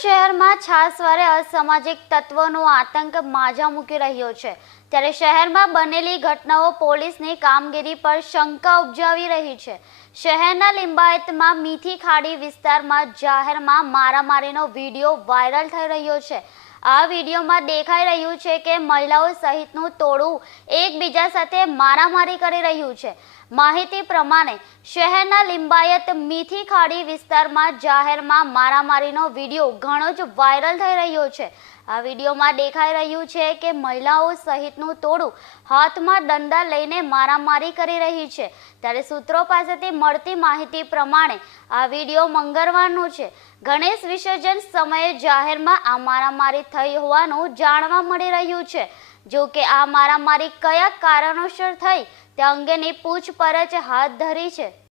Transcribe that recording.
શહેરમાં છાસવારે અસામાજિક તત્વોનો આતંક માજા મૂકી રહ્યો છે, ત્યારે શહેરમાં બનેલી ઘટનાઓ પોલીસની કામગીરી પર શંકા ઉપજાવી રહી છે। શહેરના લિંબાયતમાં મીઠી ખાડી વિસ્તારમાં જાહેરમાં મારામારીનો વિડીયો વાયરલ થઈ રહ્યો છે। આ વિડીયોમાં દેખાઈ રહ્યું છે કે મહિલાઓ સહિતનું ટોળું એકબીજા સાથે મારામારી કરી રહ્યું છે। માહિતી પ્રમાણે શહેરના લિંબાયત મીઠી ખાડી વિસ્તારમાં જાહેરમાં મારામારીનો વિડીયો ઘણો જ વાયરલ થઈ રહ્યો છે। આ વિડીયોમાં દેખાઈ રહ્યું છે કે મહિલાઓ સહિતનું ટોળું હાથમાં દંડા લઈને મારામારી કરી રહી છે। ત્યારે સૂત્રો પાસેથી મળતી માહિતી પ્રમાણે આ વિડીયો મંગળવારનો છે। ગણેશ વિસર્જન સમયે જાહેરમાં આ મારામારી થઈ હોવાનું જાણવા મળી રહ્યું છે। જો કે આ મારામારી કયા કારણોસર થઈ તે અંગેની પૂછપરછ હાથ ધરી છે।